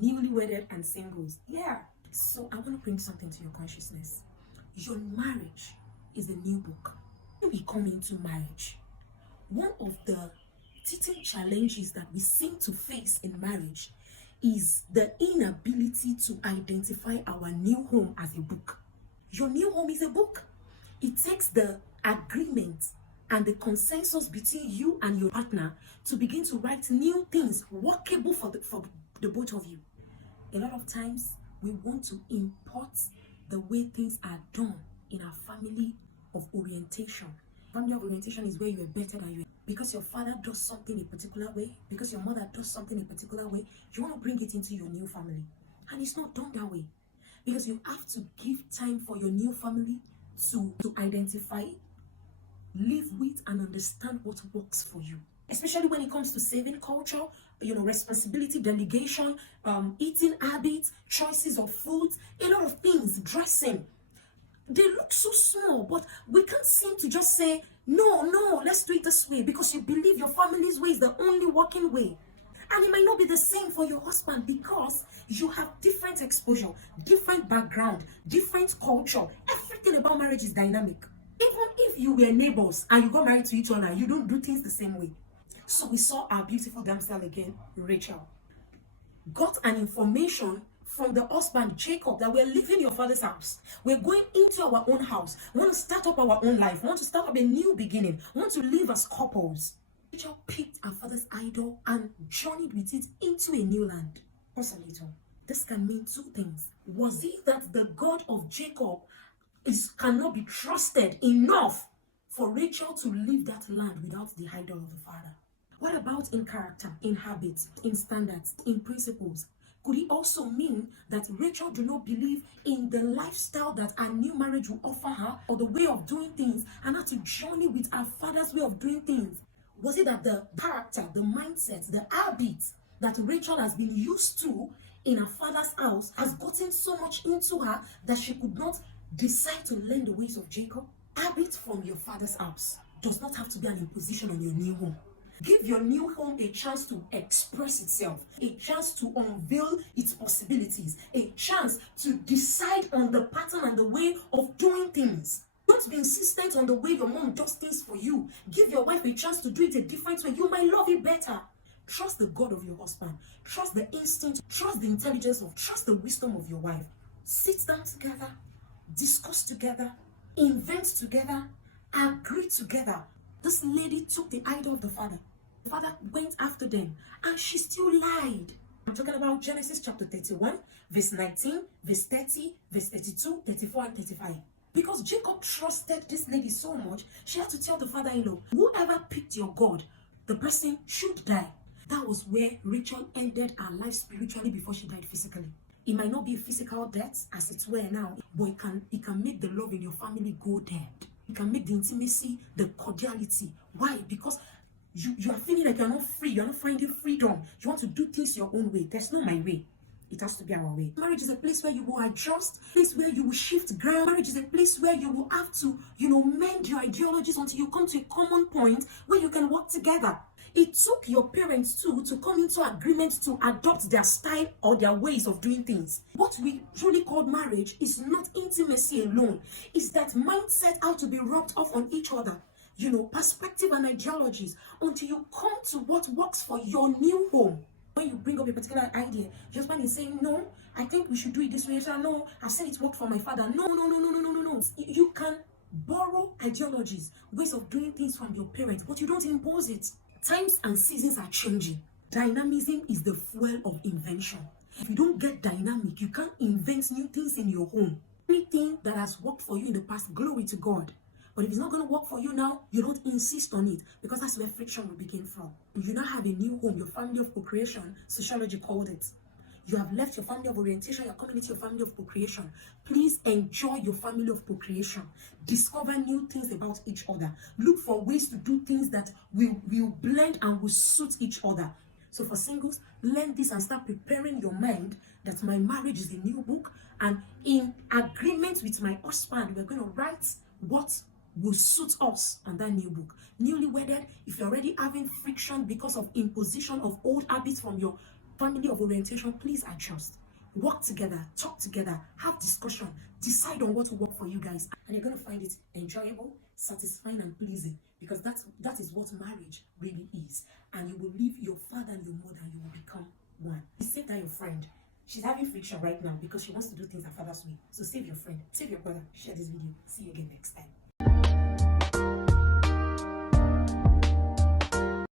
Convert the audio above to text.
newly wedded and singles. Yeah. So I want to bring something to your consciousness. Your marriage is a new book. When we come into marriage, one of the teething challenges that we seem to face in marriage is the inability to identify our new home as a book. Your new home is a book. It takes the agreement and the consensus between you and your partner to begin to write new things workable for the both of you. A lot of times we want to import the way things are done in our family of orientation. Family of orientation is where you are better than you. Because your father does something a particular way, because your mother does something a particular way, you want to bring it into your new family. And it's not done that way. Because you have to give time for your new family to identify, live with, and understand what works for you. Especially when it comes to saving culture, responsibility, delegation, eating habits, choices of foods, a lot of things, dressing. They look so small, but we can't seem to just say, no, let's do it this way, because you believe your family's way is the only working way. And it might not be the same for your husband because you have different exposure, different background, different culture. Everything about marriage is dynamic. Even if you were neighbors and you got married to each other, you don't do things the same way. So we saw our beautiful damsel again, Rachel, got an information from the husband Jacob that we're leaving your father's house. We're going into our own house. We want to start up our own life. We want to start up a new beginning. We want to live as couples. Rachel picked her father's idol and journeyed with it into a new land. Also little. This can mean two things. Was it that the God of Jacob cannot be trusted enough for Rachel to leave that land without the idol of the father? What about in character, in habits, in standards, in principles? Could it also mean that Rachel do not believe in the lifestyle that her new marriage will offer her, or the way of doing things, and had to journey with her father's way of doing things? Was it that the character, the mindset, the habits that Rachel has been used to in her father's house has gotten so much into her that she could not decide to learn the ways of Jacob? Habits from your father's house does not have to be an imposition on your new home. Give your new home a chance to express itself, a chance to unveil its possibilities, a chance to decide on the pattern and the way of doing things. Don't be insistent on the way your mom does things for you. Give your wife a chance to do it a different way. You might love it better. Trust the God of your husband. Trust the instinct. Trust the intelligence trust the wisdom of your wife. Sit down together. Discuss together. Invent together. Agree together. This lady took the idol of the father. The father went after them, and she still lied. I'm talking about Genesis chapter 31, verse 19, verse 30, verse 32, 34, and 35. Because Jacob trusted this lady so much, she had to tell the father-in-law, whoever picked your God, the person should die. That was where Rachel ended her life spiritually before she died physically. It might not be a physical death as it were now, but it can make the love in your family go dead. You can make the intimacy, the cordiality. Why? Because you are feeling like you're not free. You're not finding freedom. You want to do things your own way. There's not my way. It has to be our way. Marriage is a place where you will adjust, a place where you will shift ground. Marriage is a place where you will have to, mend your ideologies until you come to a common point where you can work together. It took your parents too to come into agreement to adopt their style or their ways of doing things. What we truly call marriage is not intimacy alone. It's that mindset how to be rubbed off on each other. Perspective and ideologies until you come to what works for your new home. When you bring up a particular idea, your husband is saying, no, I think we should do it this way. You say, no, I've seen it work for my father. No. You can borrow ideologies, ways of doing things from your parents, but you don't impose it. Times and seasons are changing. Dynamism is the fuel of invention. If you don't get dynamic, you can't invent new things in your home. Anything that has worked for you in the past, glory to God. But if it's not going to work for you now, you don't insist on it, because that's where friction will begin from. You now have a new home, your family of procreation, sociology called it. You have left your family of orientation, you're coming into your family of procreation. Please enjoy your family of procreation. Discover new things about each other. Look for ways to do things that will blend and will suit each other. So for singles, learn this and start preparing your mind that my marriage is a new book, and in agreement with my husband, we're going to write what will suit us on that new book. Newly wedded, if you're already having friction because of imposition of old habits from your Family of orientation, please adjust. Work together, talk together, have discussion, decide on what will work for you guys. And you're going to find it enjoyable, satisfying, and pleasing, because that is what marriage really is. And you will leave your father and your mother, and you will become one. Save that your friend. She's having friction right now because she wants to do things her father's way. So save your friend, save your brother, share this video. See you again next time.